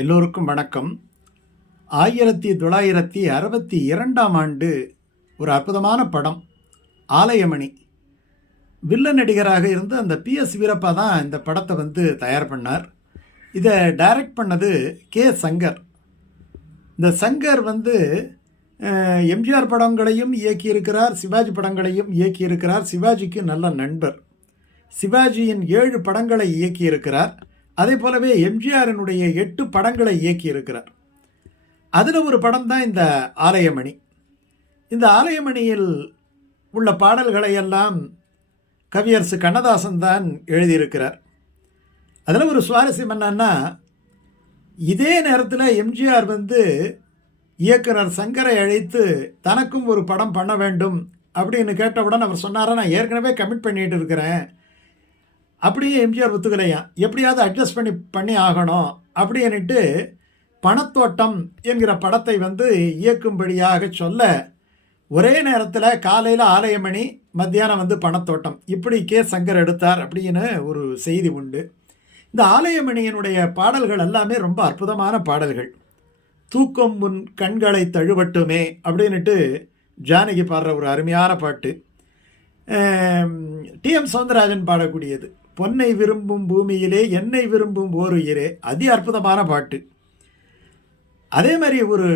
எல்லோருக்கும் வணக்கம். ஆயிரத்தி தொள்ளாயிரத்தி அறுபத்தி இரண்டாம் ஆண்டு ஒரு அற்புதமான படம் ஆலயமணி. வில்ல நடிகராக இருந்து அந்த பிஎஸ் வீரப்பா தான் இந்த படத்தை வந்து தயார் பண்ணார். இதை டைரக்ட் பண்ணது கே சங்கர். இந்த சங்கர் வந்து எம்ஜிஆர் படங்களையும் இயக்கியிருக்கிறார் சிவாஜி படங்களையும் இயக்கியிருக்கிறார் சிவாஜிக்கு நல்ல நண்பர். சிவாஜியின் ஏழு படங்களை இயக்கியிருக்கிறார். அதே போலவே எம்ஜிஆரினுடைய எட்டு படங்களை இயக்கியிருக்கிறார். அதில் ஒரு படம் தான் இந்த ஆலயமணி. இந்த ஆலயமணியில் உள்ள பாடல்களை எல்லாம் கவியரசு கண்ணதாசன் தான் எழுதியிருக்கிறார். அதில் ஒரு சுவாரஸ்யம் என்னன்னா இதே நேரத்தில் எம்ஜிஆர் வந்து இயக்குனர் சங்கரை அழைத்து தனக்கும் ஒரு படம் பண்ண வேண்டும் அப்படின்னு கேட்டவுடன் அவர் சொன்னாரா நான் ஏற்கனவே கமிட் பண்ணிகிட்டு இருக்கிறேன். அப்படியே எம்ஜிஆர் ஒத்துக்கலையா? எப்படியாவது அட்ஜஸ்ட் பண்ணி பண்ணி ஆகணும் அப்படின்னுட்டு பணத்தோட்டம் என்கிற படத்தை வந்து இயக்கும்படியாக சொல்ல ஒரே நேரத்தில் காலையில் ஆலயமணி மத்தியானம் வந்து பணத்தோட்டம். இப்படி கே சங்கர் எடுத்தார் அப்படின்னு ஒரு செய்தி உண்டு. இந்த ஆலயமணியினுடைய பாடல்கள் எல்லாமே ரொம்ப அற்புதமான பாடல்கள். தூக்கம் முன் கண்களை தழுவட்டுமே அப்படின்னுட்டு ஜானகி பாடுற ஒரு அருமையான பாட்டு. டிஎம் சௌந்தரராஜன் பாடக்கூடியது. பொன்னை விரும்பும் பூமியிலே என்னை விரும்பும் ஓர் அதி அற்புதமான பாட்டு. அதே மாதிரி ஒரு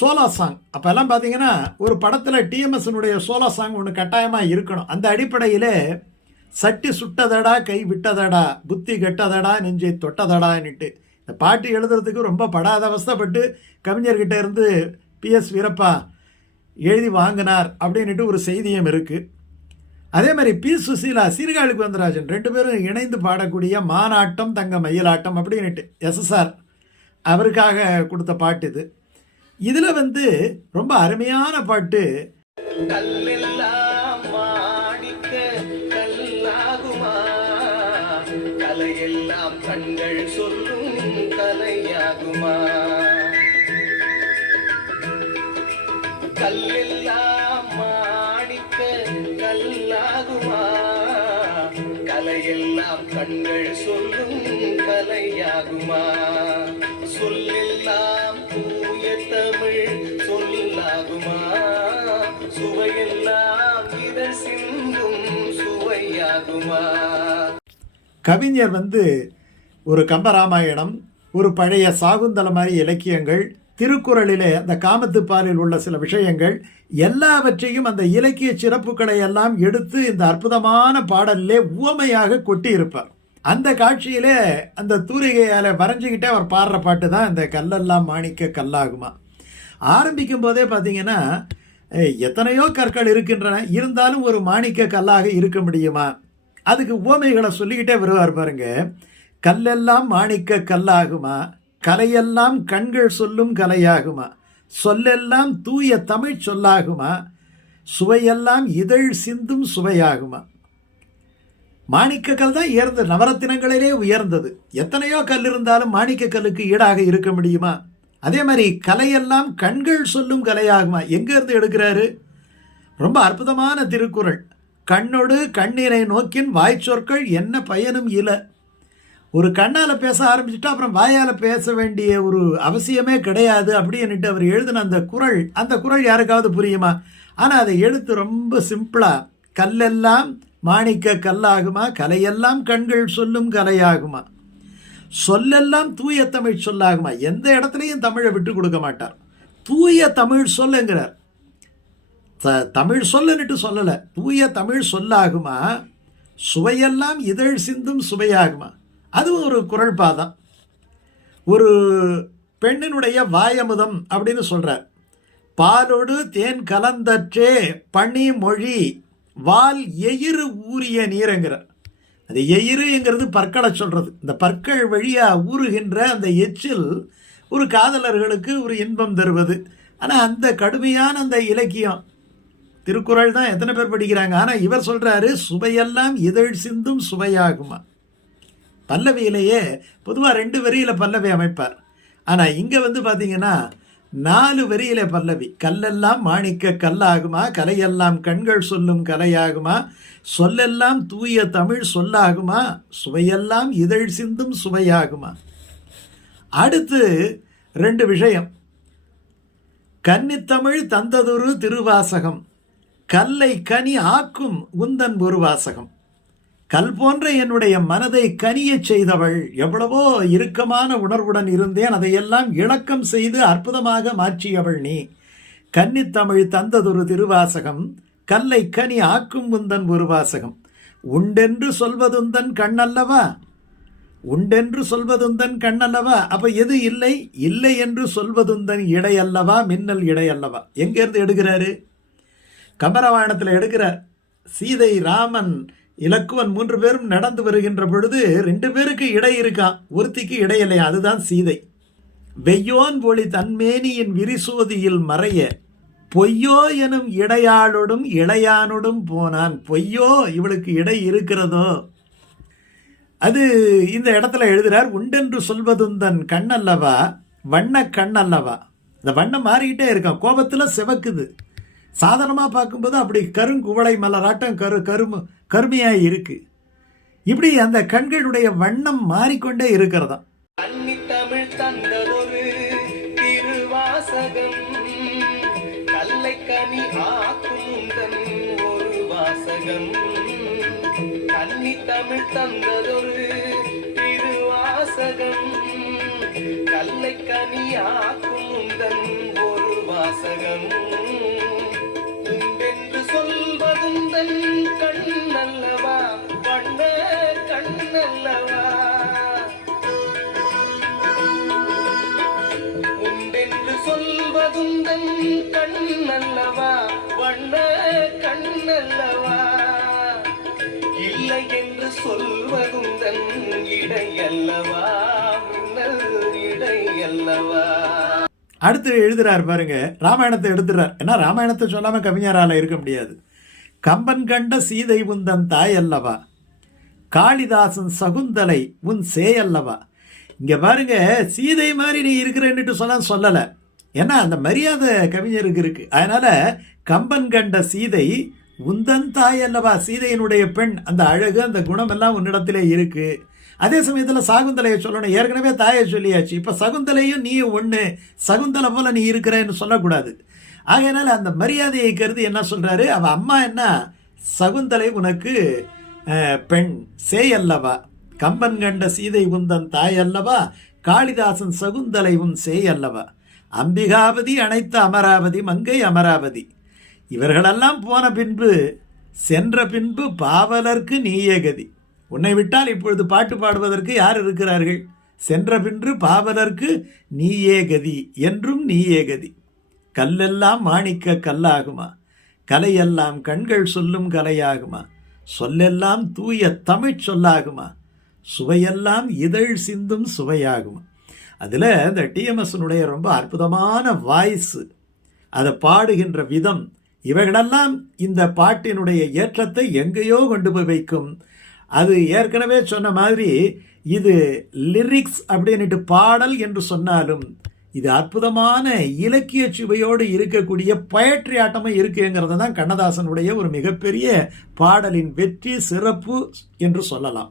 சோலா சாங். அப்போல்லாம் பார்த்தீங்கன்னா ஒரு படத்தில் டிஎம்எஸ்னுடைய சோலா சாங் ஒன்று கட்டாயமாக இருக்கணும். அந்த அடிப்படையில் சட்டி சுட்டதடா கை விட்டதடா புத்தி கெட்டதடா நெஞ்சை தொட்டதடான்னுட்டு. இந்த பாட்டு எழுதுறதுக்கு ரொம்ப படாத அவஸ்தைப்பட்டு கவிஞர்கிட்ட இருந்து பிஎஸ் வீரப்பா எழுதி வாங்கினார் அப்படின்னுட்டு ஒரு செய்தியும் இருக்குது அதே மாதிரி பி. சுசீலா சீர்காழி குந்தராஜன் ரெண்டு பேரும் இணைந்து பாடக்கூடிய மானாட்டம் தங்க மயிலாட்டம் அப்படின்னுட்டு எஸ்எஸ்ஆர் அவருக்காக கொடுத்த பாட்டு இது. இதில் வந்து ரொம்ப அருமையான பாட்டு. கலையெல்லாம் கண்கள் சொல்லும் கலையாகுமா? கல்லெல்லாம் கண்கள் சொல்லும் கலையாகுமா? சொல்லெல்லாம் தூய தமிழ் சொல்லாகுமா சுவையெல்லாம் இதழ் சிந்தும் சுவையாகுமா? கவிஞர் வந்து ஒரு கம்பராமாயணம் ஒரு பழைய சாகுந்தல மாதிரி இலக்கியங்கள் திருக்குறளிலே அந்த காமத்துப்பாலில் உள்ள சில விஷயங்கள் எல்லாவற்றையும் அந்த இலக்கிய சிறப்புகளை எல்லாம் எடுத்து இந்த அற்புதமான பாடலிலே உவமையாக கொட்டியிருப்பார். அந்த காட்சியிலே அந்த தூரிகையால் வரைஞ்சிக்கிட்டே அவர் பாடுற பாட்டு தான் இந்த கல்லெல்லாம் மாணிக்க கல்லாகுமா. ஆரம்பிக்கும் போதே பார்த்தீங்கன்னா எத்தனையோ கற்கள் இருக்கின்றன இருந்தாலும் ஒரு மாணிக்க கல்லாக இருக்க முடியுமா? அதுக்கு உவமைகளை சொல்லிக்கிட்டே வருவார் பாருங்க கல்லெல்லாம் மாணிக்க கல்லாகுமா? கலையெல்லாம் கண்கள் சொல்லும் கலையாகுமா? சொல்லெல்லாம் தூய தமிழ் சொல்லாகுமா? சுவையெல்லாம் இதழ் சிந்தும் சுவையாகுமா? மாணிக்க கல் தான் உயர்ந்தது நவரத்தினங்களிலே உயர்ந்தது. எத்தனையோ கல் இருந்தாலும் மாணிக்க கல்லுக்கு ஈடாக இருக்க முடியுமா? அதே மாதிரி கலையெல்லாம் கண்கள் சொல்லும் கலையாகுமா? எங்கேருந்து எடுக்கிறாரு? ரொம்ப அற்புதமான திருக்குறள். கண்ணொடு கண்ணீரை நோக்கின் வாய்ச்சொற்கள் என்ன பயனும் இல்லை ஒரு கண்ணால் பேச ஆரம்பிச்சுட்டா அப்புறம் வாயால் பேச வேண்டிய ஒரு அவசியமே கிடையாது அப்படின்னுட்டு அவர் எழுதின அந்த குறள் அந்த குறள் யாருக்காவது புரியுமா? ஆனால் அதை எழுத்து ரொம்ப சிம்பிளாக கல்லெல்லாம் மாணிக்க கல்லாகுமா கலையெல்லாம் கண்கள் சொல்லும் கலையாகுமா? சொல்லெல்லாம் தூய தமிழ் சொல்லாகுமா? எந்த இடத்துலையும் தமிழை விட்டு கொடுக்க மாட்டார். தூய தமிழ் சொல்லுங்கிறார். த- தமிழ் சொல்லுன்னுட்டு சொல்லலை. தூய தமிழ் சொல்லாகுமா? சுவையெல்லாம் இதழ் சிந்தும் சுவையாகுமா? அதுவும் ஒரு குரல் பாதம் ஒரு பெண்ணினுடைய வாயமுதம் அப்படின்னு சொல்கிறார் பாலோடு தேன் கலந்தற்றே பனி மொழி வால் எயிறு ஊறிய நீரங்கிறார். அது எயிறுங்கிறது பற்களை சொல்கிறது இந்த பற்கள் வழியாக ஊறுகின்ற அந்த எச்சில் ஒரு காதலர்களுக்கு ஒரு இன்பம் தருவது. ஆனால் அந்த கடுமையான அந்த இலக்கியம் திருக்குறள் தான் எத்தனை பேர் படிக்கிறாங்க. ஆனால் இவர் சொல்கிறாரு சுவையெல்லாம் இதழ் சிந்தும் சுவையாகுமா? பல்லவியிலேயே பொதுவாக ரெண்டு வரியில் பல்லவி அமைப்பார். ஆனால் இங்கே வந்து பார்த்தீங்கன்னா நாலு வரியில பல்லவி. கல்லெல்லாம் மாணிக்க கல்லாகுமா? கலையெல்லாம் கண்கள் சொல்லும் கலையாகுமா? சொல்லெல்லாம் தூய தமிழ் சொல்லாகுமா? சுவையெல்லாம் இதழ் சிந்தும் சுவையாகுமா? அடுத்து ரெண்டு விஷயம். கன்னித்தமிழ் தந்ததொரு திருவாசகம். கல்லை கனி ஆக்கும் உந்தன் ஒரு வாசகம். கல் போன்ற என்னுடைய மனதை கனியச் செய்தவள் எவ்வளவோ இறுக்கமான உணர்வுடன் இருந்தேன் அதையெல்லாம் இணக்கம் செய்து அற்புதமாக மாற்றியவள் நீ. கன்னித்தமிழ் தந்ததொரு திருவாசகம் கல்லை கனி ஆக்கும் உந்தன் ஒரு வாசகம். உண்டென்று சொல்வதுந்தன் கண்ணல்லவா? உண்டென்று சொல்வதுந்தன் கண்ணல்லவா? அப்போ எது இல்லை? இல்லை என்று சொல்வதுந்தன் இடை அல்லவா மின்னல் இடை அல்லவா எங்கேருந்து எடுக்கிறாரு? கமரவாணத்தில் எடுக்கிறார். சீதை ராமன் இலக்குவன் மூன்று பேரும் நடந்து வருகின்ற பொழுது ரெண்டு பேருக்கு இடை இருக்கான் ஒருத்திக்கு இடை இல்லையா? அதுதான் சீதை. வெய்யோன் ஒளி தன்மேனியின் விரிசோதியில் மறைய பொய்யோ எனும் இடையாளோடும் இளையானோடும் போனான். பொய்யோ இவளுக்கு இடை இருக்கிறதோ? அது இந்த இடத்துல எழுதுகிறார் உண்டென்று சொல்வதுந்தன் கண்ணல்லவா? வண்ண கண்ணல்லவா? இந்த வண்ணம் மாறிக்கிட்டே இருக்கான். கோபத்தில் சிவக்குது. சாதாரணமாக பார்க்கும்போது அப்படி கருங்குவளை மலராட்டம் கரு கரும கருமையாக இருக்கு. இப்படி அந்த கண்களுடைய வண்ணம் மாறிக்கொண்டே இருக்கிறதாம். அன்னி தமிழ் தந்ததொரு திருவாசகம் கல்லை கனி ஆக்கும் ஒரு வாசகம். கன்னி தமிழ் தந்ததொரு திருவாசகம் கல்லை கனி ஆக்கும் ஒரு வாசகம். சொல்வதுந்தன் கண்ணல்லவா? வண்ண கண்ணல்லவா? இல்லை என்று சொல்வதுந்தன் இடையல்லவா? மின்னல் இடையல்லவா? அடுத்து எழுதுறார் பாருங்க. ராமாயணத்தை எடுத்துறார் ஏன்னா ராமாயணத்தை சொல்லாம கவிஞரால் இருக்க முடியாது. கம்பன் கண்ட சீதை உந்தன் தாய் அல்லவா காளிதாசன் சகுந்தலை உன் சேயல்லவா? இங்க பாருங்க சீதை மாதிரி நீ இருக்கிறேன்னுட்டு சொல்ல சொல்லலை. ஏன்னா அந்த மரியாதை கவிஞருக்கு இருக்கு. அதனால கம்பன் கண்ட சீதை உந்தன் தாய் அல்லவா? சீதையினுடைய பெண். அந்த அழகு அந்த குணம் எல்லாம் உன்னிடத்திலே இருக்கு. அதே சமயத்தில் சாகுந்தலையை சொல்லணும். ஏற்கனவே தாயை சொல்லியாச்சு. இப்போ சகுந்தலையும் நீயும் ஒன்று சகுந்தலை போல நீ இருக்கிறேன்னு சொல்லக்கூடாது. ஆகையினால அந்த மரியாதையை கருதி என்ன சொல்கிறாரு அவள் அம்மா என்ன? சகுந்தலை உனக்கு பெண் சே அல்லவா? கம்பன் கண்ட சீதை உந்தன் தாய் அல்லவா? காளிதாசன் சகுந்தலை உன் சேய் அல்லவா? அம்பிகாவதி அனைத்து அமராவதி மங்கை அமராவதி. இவர்களெல்லாம் போன பின்பு சென்ற பின்பு பாவலர்க்கு நீயே கதி. உன்னை விட்டால் இப்பொழுது பாட்டு பாடுவதற்கு யார் இருக்கிறார்கள்? சென்ற பின்று பாவலர்க்கு நீயே கதி என்றும் நீயே கதி. கல்லெல்லாம் மாணிக்க கல்லாகுமா? கலையெல்லாம் கண்கள் சொல்லும் கலையாகுமா? சொல்லெல்லாம் தூய தமிழ் சொல்லாகுமா? சுவையெல்லாம் இதழ் சிந்தும் சுவையாகுமா? அதில் இந்த டிஎம்எஸ்னுடைய ரொம்ப அற்புதமான வாய்ஸு அதை பாடுகின்ற விதம் இவைகளெல்லாம் இந்த பாட்டினுடைய ஏற்றத்தை எங்கேயோ கொண்டு போய் வைக்கும். அது ஏற்கனவே சொன்ன மாதிரி இது லிரிக்ஸ் அப்படின்னுட்டு பாடல் என்று சொன்னாலும் இது அற்புதமான இலக்கிய சுவையோடு இருக்கக்கூடிய பயற்றி ஆட்டமும் இருக்குங்கிறது தான் கண்ணதாசனுடைய ஒரு மிகப்பெரிய பாடலின் வெற்றி சிறப்பு என்று சொல்லலாம்.